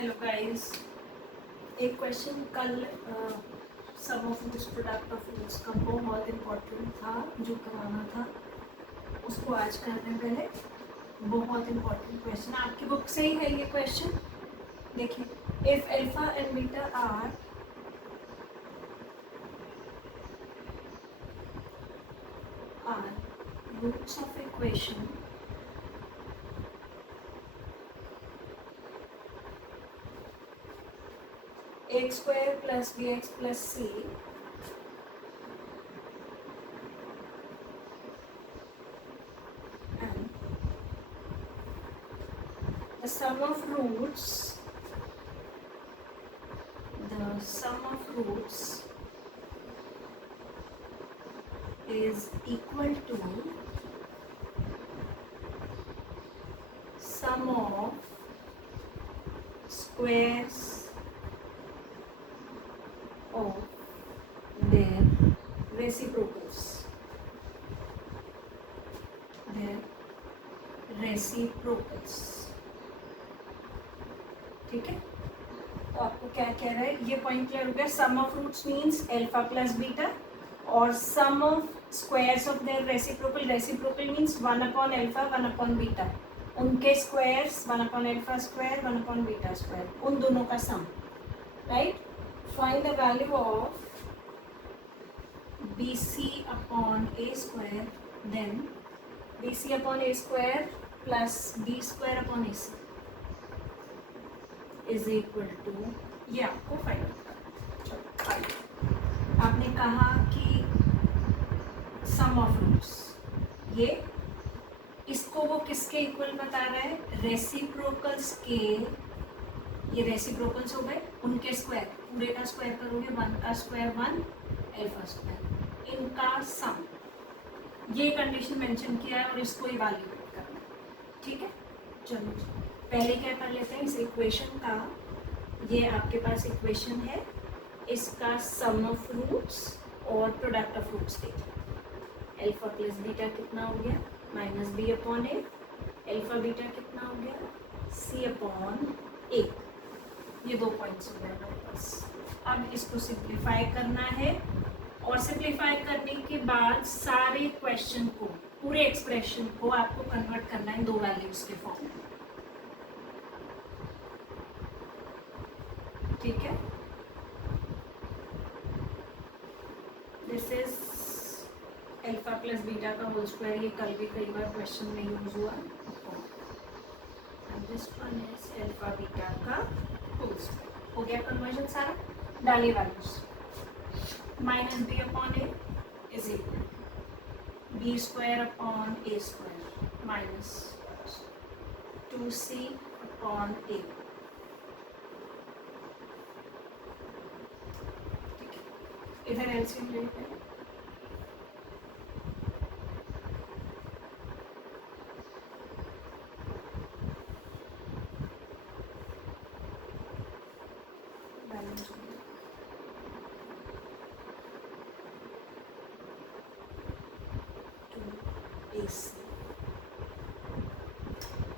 Hello guys, एक question कल sum of this product of fruits का बहुत इम्पोर्टेंट था जो कराना था, उसको आज करने पहले बहुत इम्पोर्टेंट क्वेश्चन आपकी बुक से ही है ये क्वेश्चन। देखिए, if alpha and beta are roots of equation x square plus b x plus c and the sum of roots is equal to sum of squares of their reciprocals. ठीक है, तो आपको क्या कह रहा है, ये पॉइंट क्लियर हो गया। Sum of roots means alpha plus beta और sum of squares of their reciprocal means 1 upon alpha 1 upon beta, उनके squares 1 upon alpha square 1 upon beta square, उन दोनों का sum, right. Find the value of BC upon A square, then BC upon A square plus B square upon AC is equal to, ये आपको find out करना। चलो find, आपने कहा कि सम ऑफ रूट्स, ये इसको वो किसके इक्वल बता रहा है, रेसिप्रोकल्स के। ये रेसिप्रोकल्स हो गए, उनके स्क्वायर, पूरे का स्क्वायर करोगे 1 का स्क्वायर 1 अल्फा स्क्वायर, इनका सम, ये कंडीशन मेंशन किया है और इसको इवैल्यूएट करना है। ठीक है, चलो पहले क्या कर लेते हैं, इस इक्वेशन का, ये आपके पास इक्वेशन है, इसका सम ऑफ रूट्स और प्रोडक्ट ऑफ रूट्स देखिए। अल्फा प्लस बीटा कितना हो गया, माइनस बी अपॉन ए, अल्फा बीटा कितना हो गया, सी अपॉन ए, ये 2 पॉइंट्स हो गए हमारे पास। अब इसको सिंप्लीफाई करना है और सिंप्लीफाई करने के बाद सारे क्वेश्चन को, पूरे एक्सप्रेशन को आपको कन्वर्ट करना है 2 वैल्यूज के फॉर्म में। ठीक है, this is alpha plus beta का होल स्क्वायर, ये कल भी कई बार क्वेश्चन में यूज हुआ, and this one is alpha beta का होल स्क्वायर। हो गया कन्वर्जन सारा, डालिए values. Minus B upon A is equal B square upon A square minus 2c upon A. इधर एलसीएम ले लेते हैं,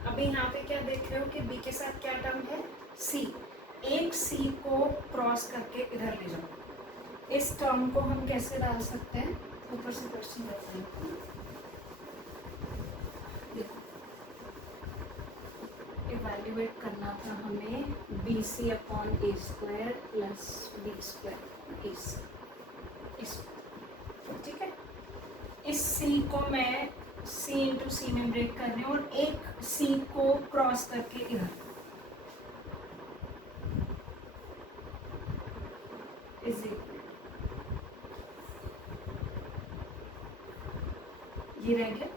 अभी यहाँ पे क्या देख रहे हो कि b के साथ क्या टर्म है, c, एक c को क्रॉस करके इधर ले जाओ। इस टर्म को हम कैसे डाल सकते हैं, ऊपर से क्वेश्चन करते हैं, इवैल्यूएट करना था हमें BC upon A square plus b square ए सी, ठीक है। इस c को मैं c इंटू सी में ब्रेक कर रही हूँ और एक c को क्रॉस करके इधर, इज ये रह गया।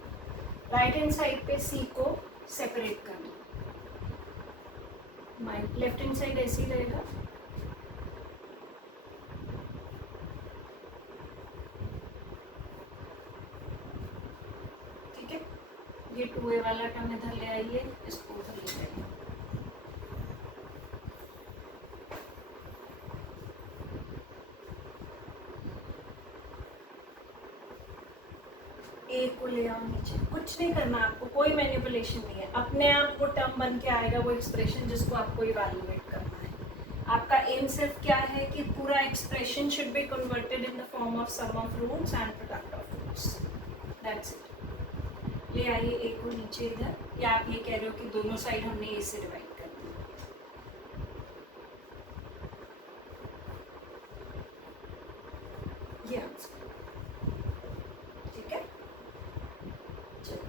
राइट हैंड साइड पे c को सेपरेट करना, लेफ्ट हैंड साइड ऐसे ही रहेगा, ठीक है। ये 2a वाला टर्म इधर ले आइए, इसको उधर ले जाइए। एक को ले आओ नीचे, कुछ नहीं करना आपको, कोई मैनिपुलेशन नहीं है, अपने आप वो टर्म बन के आएगा, वो एक्सप्रेशन जिसको आपको इवैल्यूएट करना है। आपका एम सिर्फ क्या है कि पूरा expression should be converted in the form of sum of roots and product of roots, that's it. ले आइए ए को नीचे इधर, या आप ये कह रहे हो कि दोनों साइड हमने ए से डिवाइड कर दिया, ये आंसर, ठीक है। चलो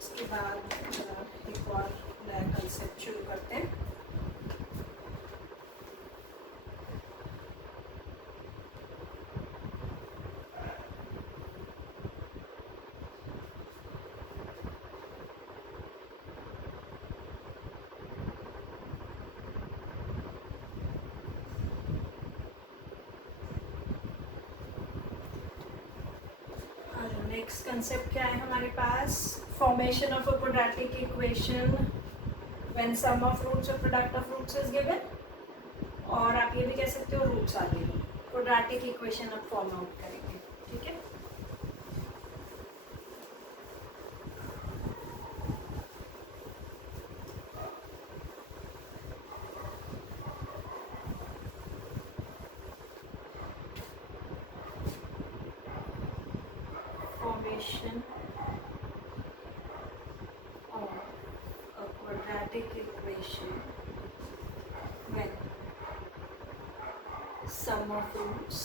इसके बाद एक और नया कंसेप्ट शुरू करते हैं। नेक्स्ट कंसेप्ट क्या है हमारे पास, formation of a quadratic equation when sum of roots और product of roots is given, और आप ये भी कह सकते हो roots are given, quadratic equation अब फॉर्म आउट करेंगे, ठीक है। Formation of a quadratic equation when sum of roots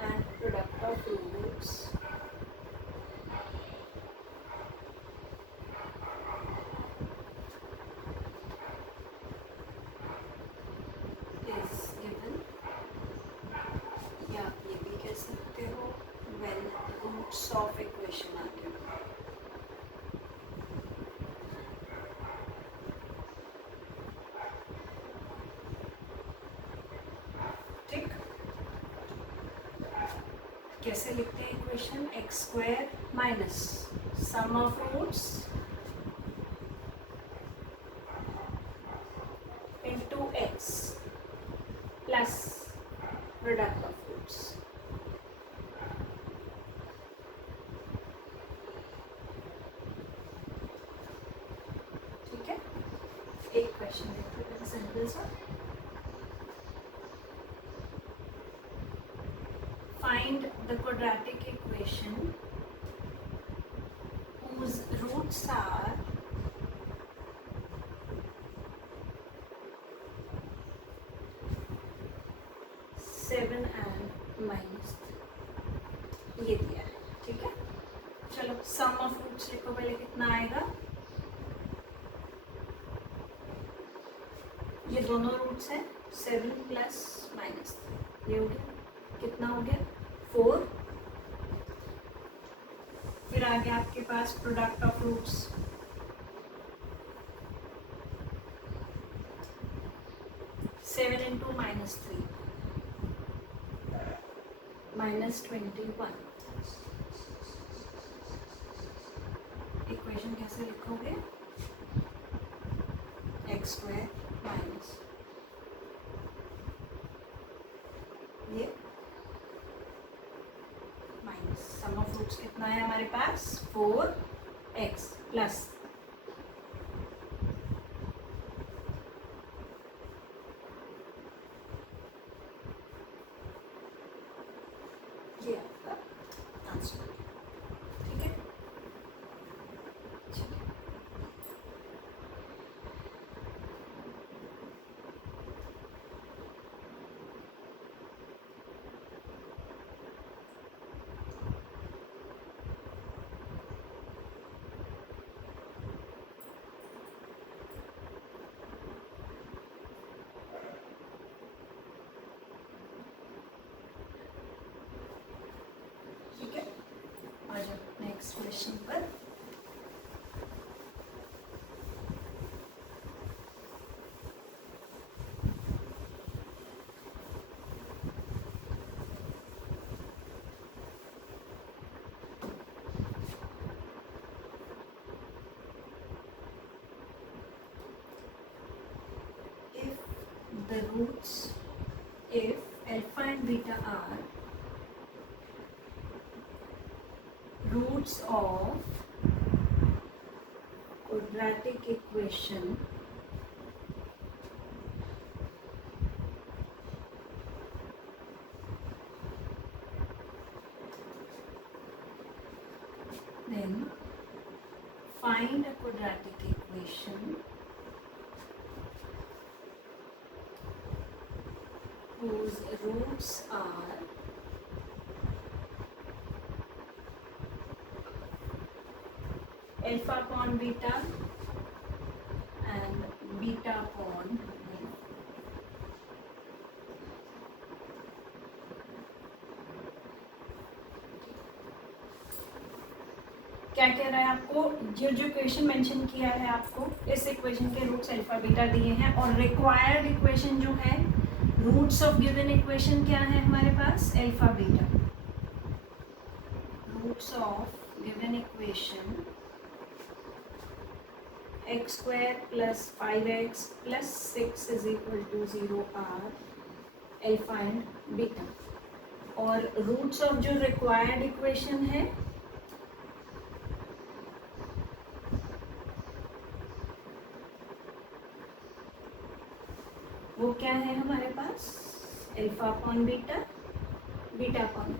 and product of roots is given, या आप ये भी कह सकते हो when roots of equation are given, ठीक। कैसे लिखते हैं equation, x square minus sum of roots into x plus product of roots, ठीक है। एक क्वेश्चन देखते हैं सिंपल सा, find the quadratic equation whose roots are 7 and -3, ये दिया है, ठीक है। चलो सम ऑफ रूट्स लिखो पहले, कितना आएगा, ये दोनों रूट्स हैं, 7 प्लस -3, ये हो गया, कितना हो गया 4। फिर आ गया आपके पास product of roots, 7 into -3 -21। Equation कैसे लिखोगे, एक्स स्क्वायर माइनस ये माइनस सम ऑफ रूट्स कितना है हमारे पास 4x प्लस ये आपका आंसर, ठीक है। ठीक है, आ जाओ नेक्स्ट क्वेश्चन पर। the roots, if alpha and beta are roots of quadratic equation then find a quadratic equation whose roots are alpha upon beta and beta upon alpha. क्या कह रहा है आपको, जो इक्वेशन मेंशन किया है आपको, इस इक्वेशन के रूट्स अल्फा बीटा दिए हैं और रिक्वायर्ड इक्वेशन जो है, रूट्स ऑफ गिवन इक्वेशन क्या है हमारे पास, alpha beta. Roots of given equation x square plus 5x plus 6 is equal to 0 are alpha and beta. और रूट्स ऑफ जो रिक्वायर्ड इक्वेशन है वो क्या है हमारे पास, alpha upon beta, beta upon.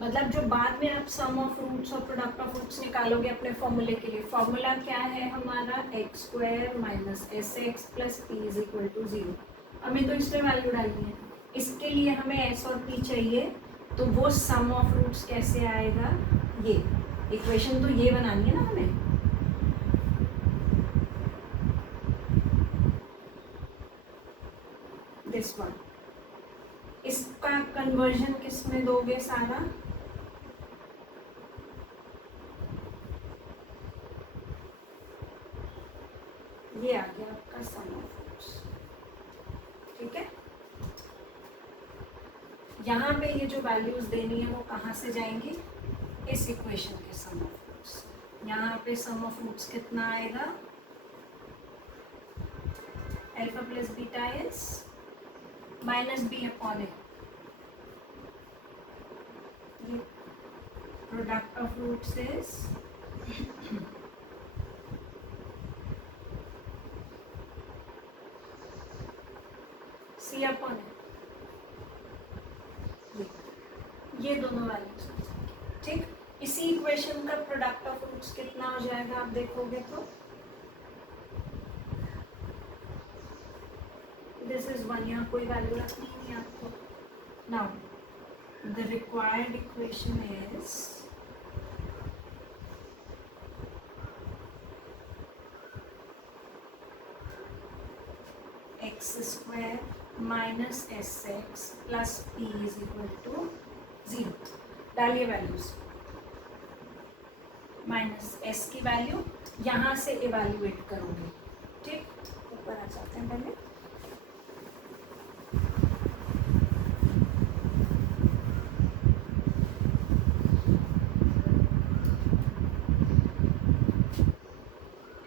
मतलब जो बाद में आप सम ऑफ रूट्स और प्रोडक्ट ऑफ रूट्स निकालोगे अपने फॉर्मूले के लिए, फॉर्मूला क्या है हमारा, x square minus S x plus P is equal to 0. हमें तो इसमें वैल्यू डालनी है, इसके लिए हमें एस और पी चाहिए, तो वो सम ऑफ रूट्स कैसे आएगा, ये इक्वेशन तो ये बनानी है ना हमें. दिस वन, इसका कन्वर्जन किस में दोगे सारा, ये आ गया आपका सम ऑफ रूट्स. ठीक है, यहाँ पे ये जो वैल्यूज देनी है वो कहाँ से जाएंगी, इस इक्वेशन के सम ऑफ रूट्स. यहाँ पे सम ऑफ रूट्स कितना आएगा, alpha plus beta is minus B upon A. Product of roots is C upon A. ये दोनों वैल्यूज. ठीक, इसी इक्वेशन का प्रोडक्ट ऑफ रूट्स कितना हो जाएगा आप देखोगे तो, दिस इज 1, यहाँ कोई वैल्यू रखनी नहीं है आपको. Now the required equation is x square minus S x plus P is equal to 0. डालिए वैल्यूज, माइनस एस की वैल्यू यहाँ से इवैल्यूएट करोगे. ठीक, ऊपर आ जाते हैं पहले.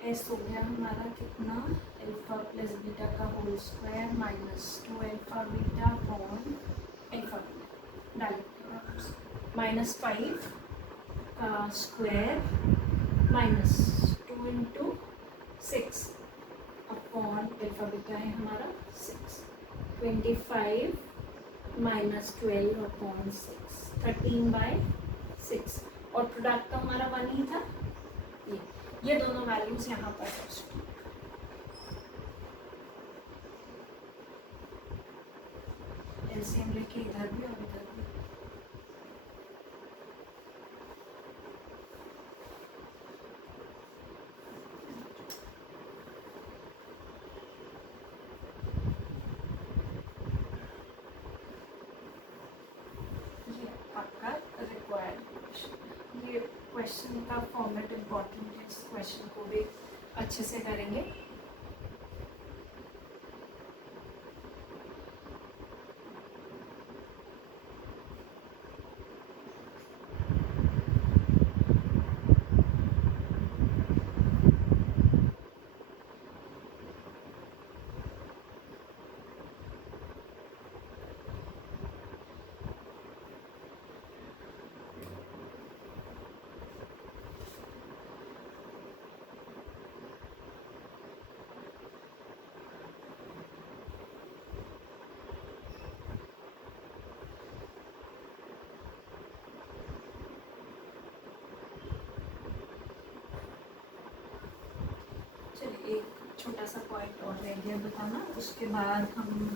एस हो गया हमारा कितना, अल्फा प्लस बीटा का whole square minus 2 alpha beta upon alpha beta. डालिए माइनस 5 का square minus 2 into 6 upon alpha beta है हमारा 6. 25 माइनस 12 अपॉन 6, 13/6. और प्रोडक्ट तो हमारा 1 ही था. ये दोनों वैल्यूज यहाँ पर एलसीएम लेके इधर भी और इधर भी. ये आपका रिक्वायर्ड क्वेश्चन. ये क्वेश्चन का फॉर्मेट इम्पॉर्टेंट है, इस क्वेश्चन को भी अच्छे से करेंगे. छोटा सा पॉइंट और रह गया बताना, उसके बाद हम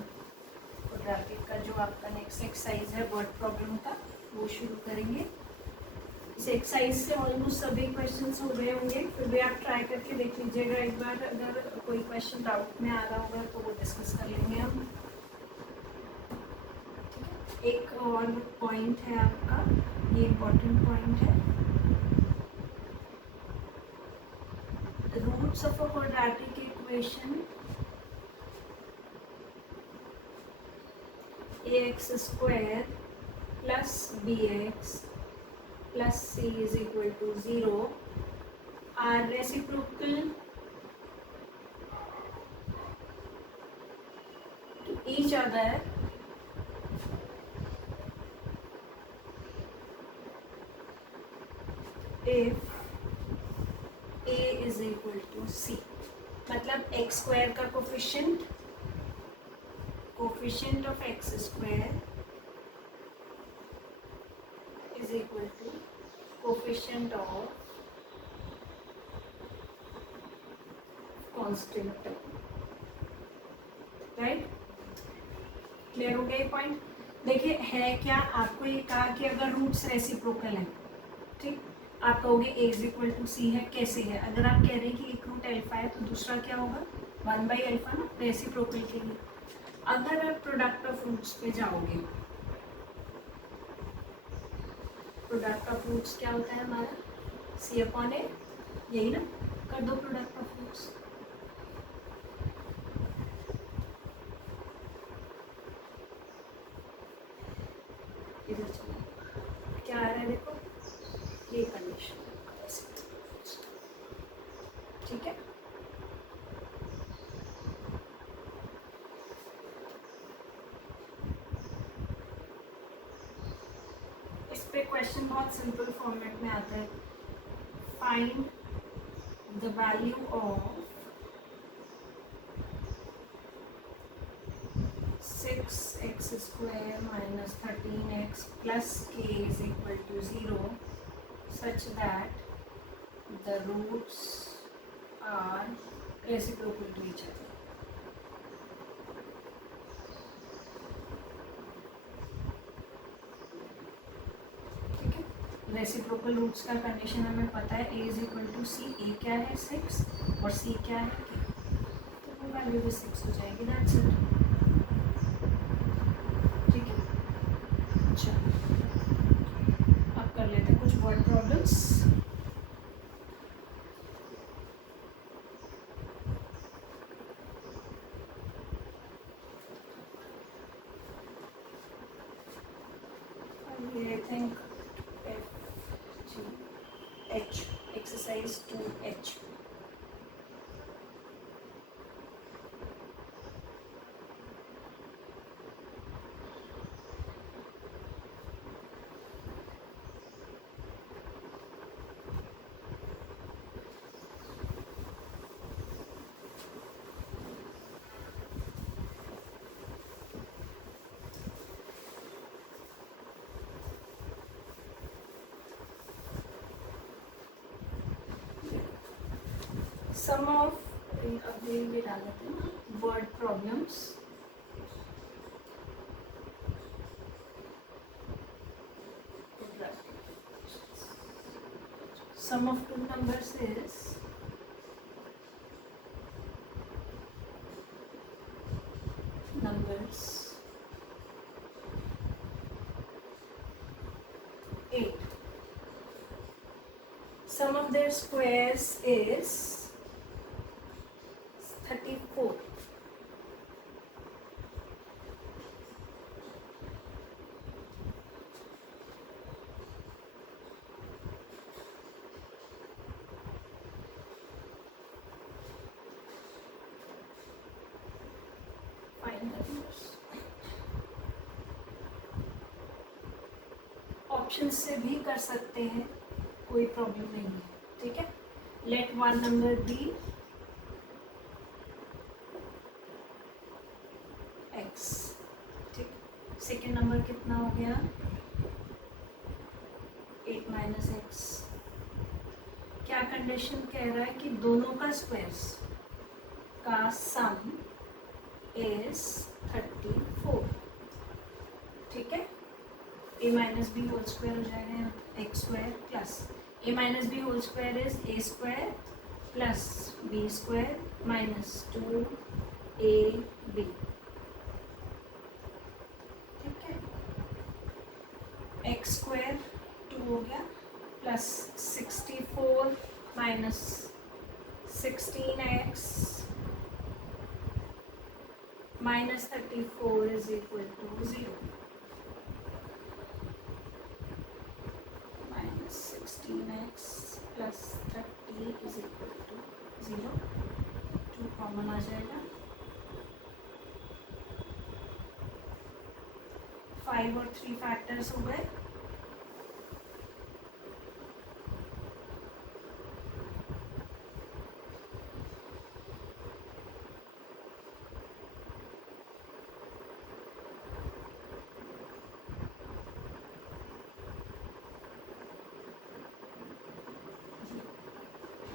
क्वाड्रेटिक का जो आपका नेक्स्ट एक्सरसाइज है वर्ड प्रॉब्लम का वो शुरू करेंगे। इस एक्सरसाइज से ऑलमोस्ट सभी क्वेश्चंस हो गए होंगे, फिर भी आप ट्राई करके देख लीजिएगा एक बार, अगर कोई क्वेश्चन डाउट में आ रहा होगा तो वो डिस्कस कर लेंगे हम। ठीक है, एक और पॉइंट है आपका, ये इम्पोर्टेंट पॉइंट है, roots of a quadratic equation ax square plus bx plus c is equal to 0 are reciprocal to each other if a is equal to c। मतलब x स्क्वायर का coefficient of x square is equal to coefficient of constant term, right? Clear हो गया ये point? देखिए है क्या, आपको ये कहा कि अगर रूट्स रेसिप्रोकल हैं, ठीक, आप कहोगे a इज इक्वल टू सी है, कैसे है? अगर आप कह रहे हैं कि एक रूट अल्फा है तो दूसरा क्या होगा 1/अल्फा ना, रेसिप्रोकल के लिए। अगर आप प्रोडक्ट ऑफ रूट्स पे जाओगे, प्रोडक्ट ऑफ रूट्स क्या होता है हमारा c/a, यही ना, कर दो प्रोडक्ट ऑफ रूट्स। इधर चलो क्या आ रहा है, देखो ये कंडीशन, ठीक है। इस पे क्वेश्चन बहुत सिंपल फॉर्मेट में आता है, find the value of 6x square minus 13x plus k is equal to 0 such that the roots are reciprocal to each other। ठीक है, रेसिप्रोकल रूट्स का कंडीशन हमें पता है, a is equal to c, a क्या है 6 और c क्या है k, तो वो वैल्यू भी 6 हो जाएगी, दैट्स इट। ठीक है, अच्छा अब कर लेते हैं कुछ word problems. I think H, exercise 2H। Sum of, अब ये डाल देते हैं ना word problems. Sum of two numbers is numbers 8, sum of their squares is 34। Option से भी कर सकते हैं, कोई प्रॉब्लम नहीं है, ठीक है। Let one number be x, ठीक। सेकेंड नंबर कितना हो गया 8 माइनस एक्स। क्या कंडीशन कह रहा है कि दोनों का स्क्वायर्स, का सम इज 34, ठीक है। a minus b whole square हो जाएगा यहाँ पे, x square plus a minus b whole square is a square plus b square minus 2ab, ठीक है। एक्स स्क्वायर 2 हो गया plus 64 minus 16x minus 34 is equal to 0, minus 16x plus 30 is equal to 0, 2 common आ जाएगा, 5 और 3 factors हो गए,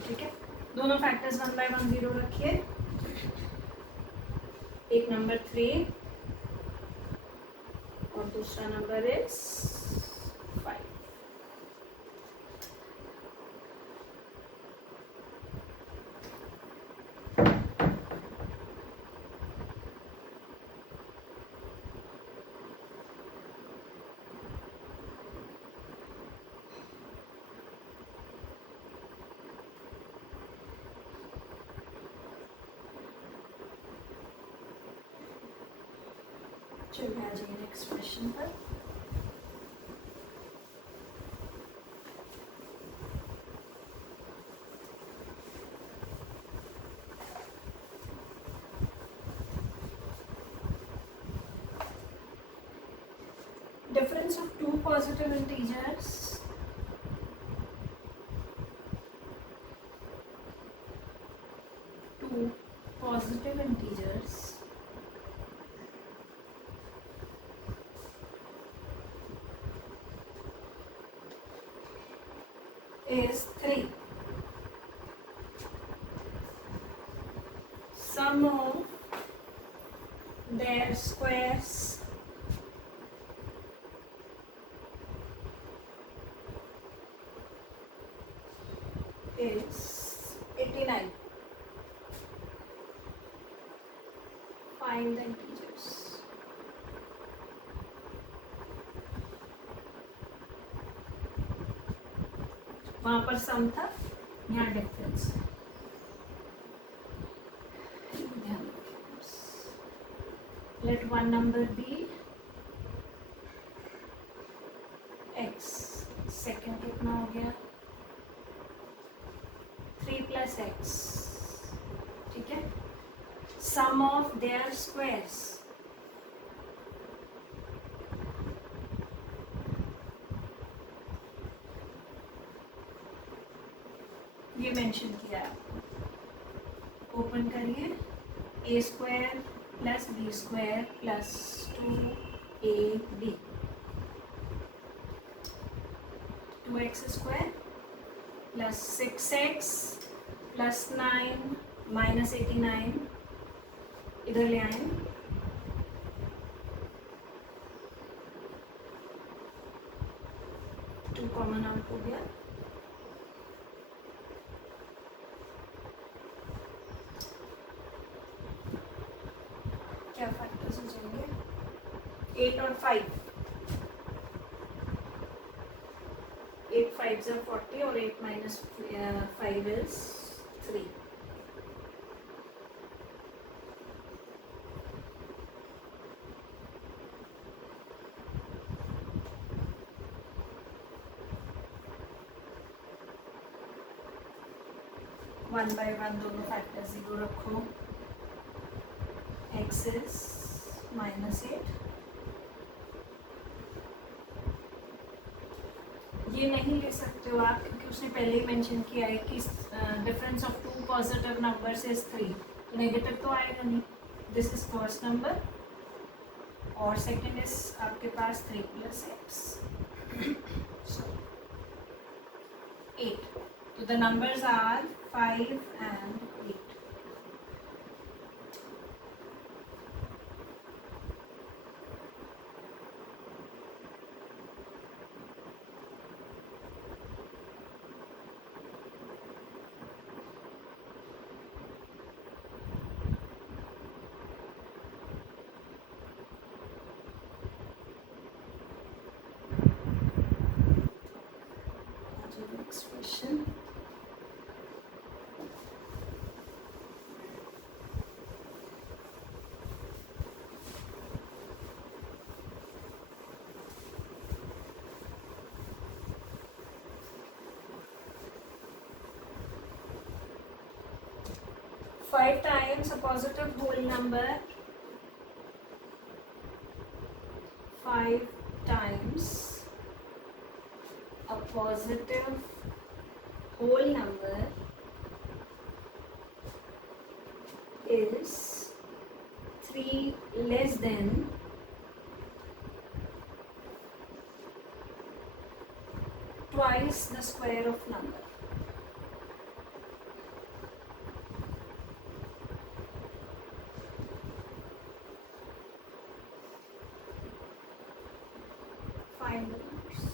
ठीक है। दोनों फैक्टर्स 1 बाय 1 0 रखिए, एक नंबर 3 और दूसरा नंबर इज 5। चलिए आ जाइए नेक्स्ट क्वेश्चन पर। Difference of two positive integers is 3. Sum of their squares is 89. Find the integers. वहां पर सम था, यहाँ डिफरेंस है। Let one number be x. Second कितना हो गया 3 plus x, ठीक है। Sum of their squares ये मेंशन किया है, ओपन करिए, a square plus b square plus 2ab, 2x square plus 6x plus 9 minus 89, इधर ले आए, टू कॉमन आउट हो गया, क्या फैक्टर्स हो जाएंगे 8 और 5, 8 5 are 40 और 8 minus 5 is 3. One by one दोनों फैक्टर 0 रखो, x is -8, ये नहीं ले सकते हो आप क्योंकि उसने पहले ही मेंशन किया है कि difference of two positive numbers is 3, तो नेगेटिव तो आएगा नहीं। दिस इज फर्स्ट नंबर और सेकंड इज आपके पास 3 plus x, so 8, तो the numbers are 5 and 8। Next question. Five times a positive whole number. 5 times a positive whole number is 3 less than twice the square of number. Find the numbers.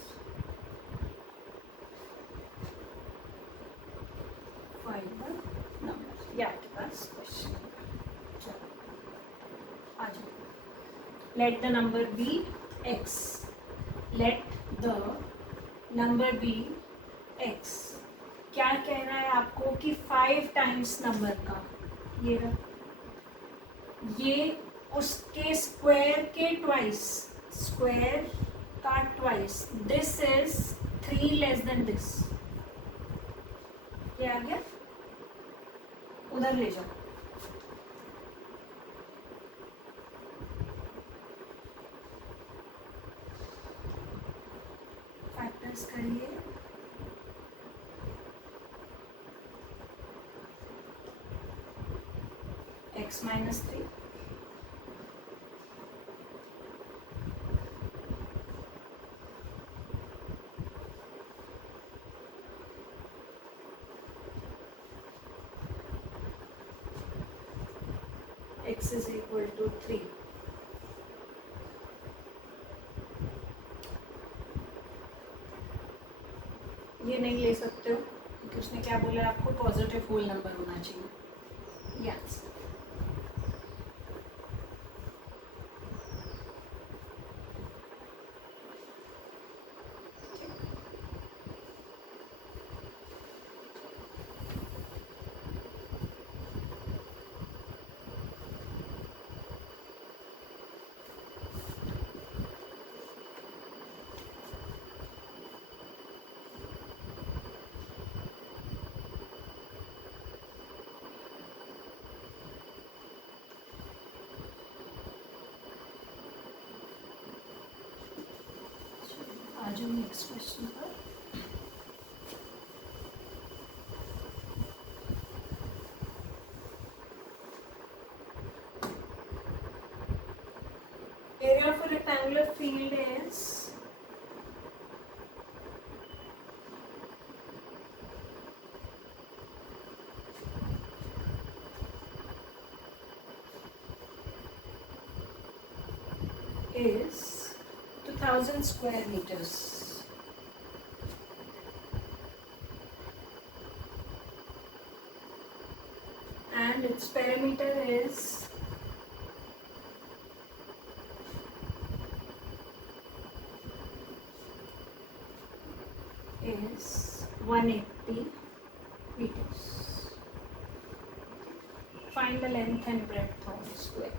Find the numbers. Yeah, that's question. चलो, आ जाओ. Let the number be x. Let the number be x. क्या कह रहा है आपको कि 5 times number का ये रहा, ये उसके स्क्वायर के ट्वाइस, स्क्वायर का twice. This is 3 less than this. ये आ गया, उधर ले जाओ. फैक्टर्स करिए. x minus 3. X is equal to 3. ये नहीं ले सकते हो क्योंकि उसने क्या बोला आपको, पॉजिटिव होल नंबर होना चाहिए. यस. आ जाओ नेक्स्ट क्वेश्चन पर. Area of a rectangular field is 2000 square meters. And its perimeter is 180 meters. Find the length and breadth of the square.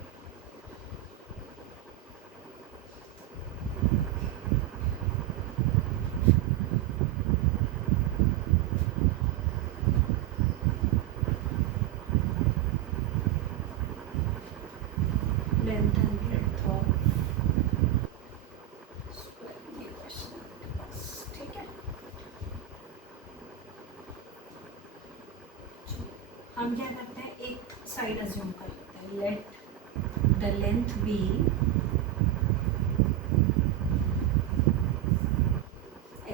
Length and breadth of square. ये question आपके पास, ठीक है. हम क्या करते हैं, एक साइड अज्यूम कर लेते हैं. Let the length be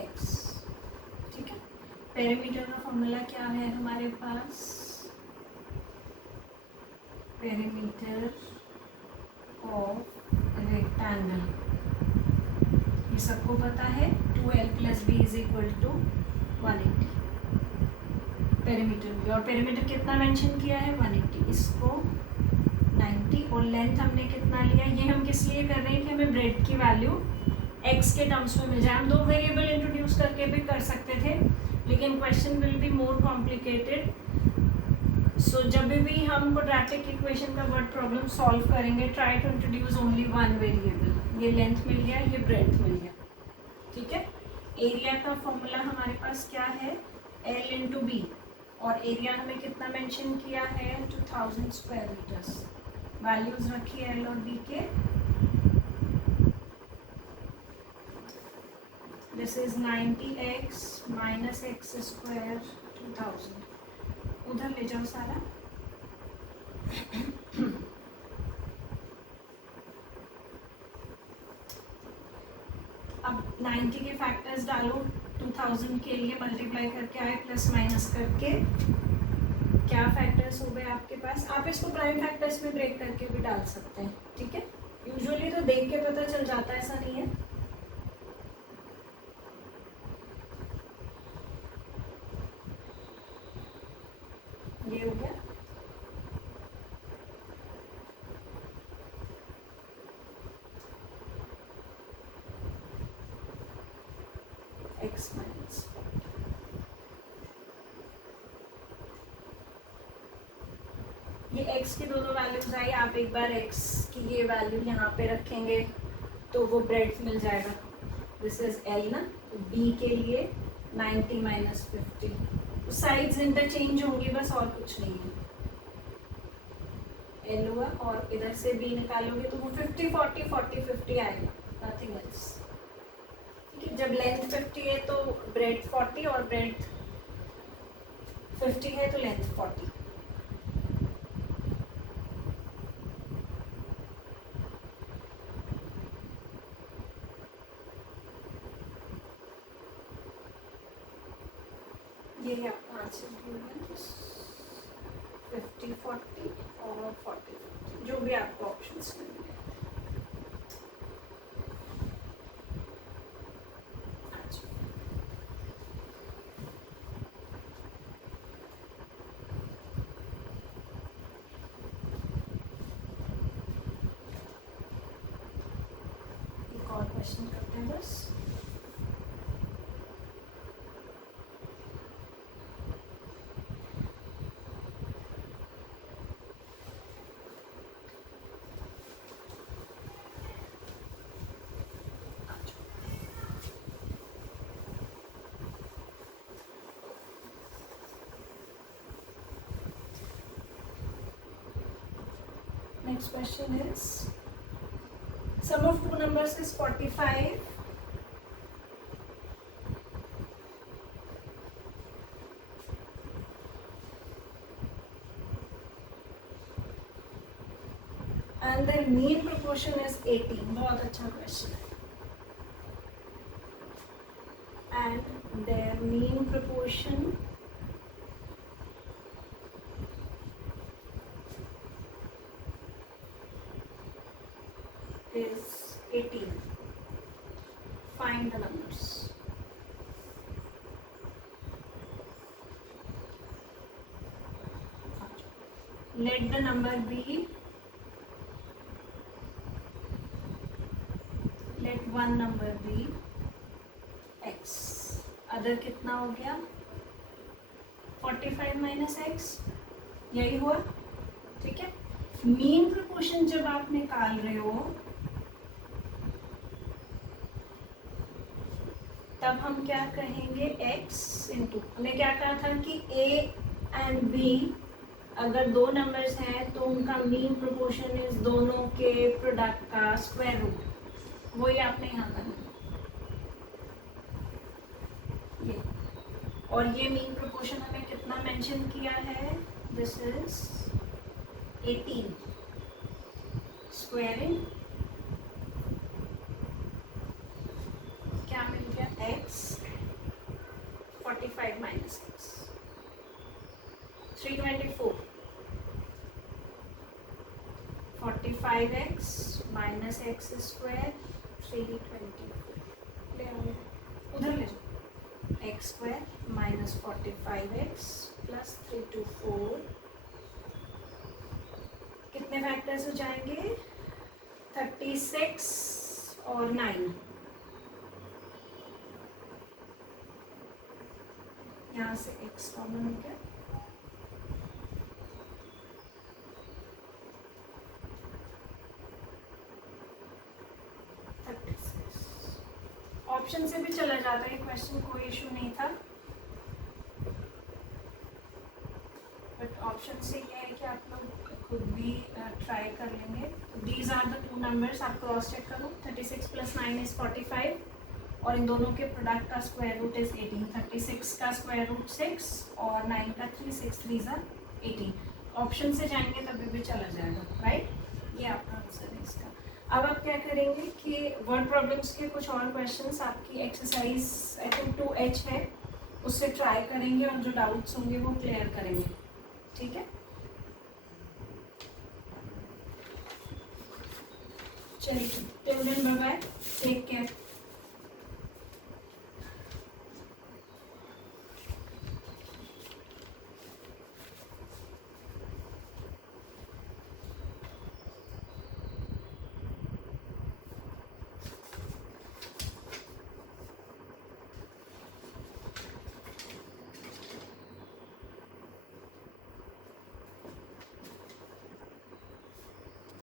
x. ठीक है. पेरीमीटर का फॉर्मूला क्या है हमारे पास, पेरीमीटर ऑफ रेक्टेंगल, ये सबको पता है. 2l + b = 180 पेरीमीटर भी. और पेरीमीटर कितना मेंशन किया है, 180. इसको 90. और लेंथ हमने कितना लिया, ये हम किस लिए कर रहे हैं कि हमें ब्रेड की वैल्यू x के टर्म्स में मिल जाए. हम 2 वेरिएबल इंट्रोड्यूस करके भी कर सकते थे, लेकिन question will be more complicated. So जब भी हम क्वाड्रेटिक इक्वेशन का वर्ड प्रॉब्लम सॉल्व करेंगे, try to introduce only one variable. ये लेंथ मिल गया, ये ब्रेड्थ मिल गया. ठीक है. एरिया का फॉर्मूला हमारे पास क्या है, L इंटू बी. और एरिया हमें कितना मेंशन किया है, 2000 स्क्वायर मीटर्स. वैल्यूज रखिए L और B के. This is 90x minus x square 2000. उधर ले जाओ सारा. अब 90 के फैक्टर्स डालो, 2000 के लिए मल्टीप्लाई करके आए प्लस माइनस करके. क्या फैक्टर्स हो गए आपके पास. आप इसको प्राइम फैक्टर्स में ब्रेक करके भी डाल सकते हैं. ठीक है. यूजुअली तो देख के पता चल जाता है, ऐसा नहीं है. ये हो गया. x माइनस ये x की दोनों वैल्यूज आई. आप एक बार x की ये वैल्यू यहाँ पे रखेंगे तो वो ब्रेड्थ मिल जाएगा. दिस इज L ना. B के लिए 90 माइनस 50. साइड्स इंटरचेंज होंगी बस, और कुछ नहीं है. L हुआ और इधर से B निकालोगे तो वो 50 40 40 50 आएगा, नथिंग एल्स. ठीक है. जब लेंथ 50 है तो ब्रेड्थ 40 और ब्रेड्थ 50 है तो लेंथ 40. ये आपका आंसर होगा 50 40 और 40 50, जो भी आपको ऑप्शंस मिलेंगे. एक और क्वेश्चन करते हैं बस. Next question is, sum of two numbers is 45 and their mean proportion is 18. बहुत अच्छा क्वेश्चन है. And their mean proportion is 18. Find the numbers. Let the number be, let one number be x. Other कितना हो गया, 45 minus x. यही हुआ. ठीक है. मीन प्रोपोर्शन जब आप निकाल रहे हो तब हम क्या कहेंगे, x इंटू, हमने क्या कहा था कि a एंड b अगर दो नंबर्स हैं तो उनका मीन प्रोपोर्शन इज दोनों के प्रोडक्ट का स्क्वायर रूट. वही आपने यहाँ करना. ये और ये मीन प्रोपोर्शन हमें कितना मेंशन किया है, दिस इज 18 स्क्वायरिंग. क्या मिल गया, x 45 minus x 324. 45x minus x square 324. ले आओ उधर ले जाओ. X square minus 45x plus 324. कितने फैक्टर्स हो जाएंगे, 36 और 9. यहाँ से x कॉमन हो गया, ऑप्शन से भी चला जाता है क्वेश्चन, कोई इशू नहीं था, बट ऑप्शन से ये है कि आप लोग खुद भी ट्राई कर लेंगे। These are the two numbers, आप क्रॉस चेक करो, 36 + 9 = 45 और इन दोनों के प्रोडक्ट का स्क्वायर रूट इज 18। 36 का स्क्वायर रूट 6 और 9 का 3, 6 3 = 18। ऑप्शन से जाएंगे तभी भी चला जाएगा, राइट। ये आपका आंसर है इसका। अब आप क्या करेंगे कि वर्ड प्रॉब्लम्स के कुछ और क्वेश्चंस आपकी एक्सरसाइज आई थिंक 2H है, उससे ट्राई करेंगे और जो डाउट्स होंगे वो क्लियर करेंगे, ठीक है। चलिए, till then bye bye, take care.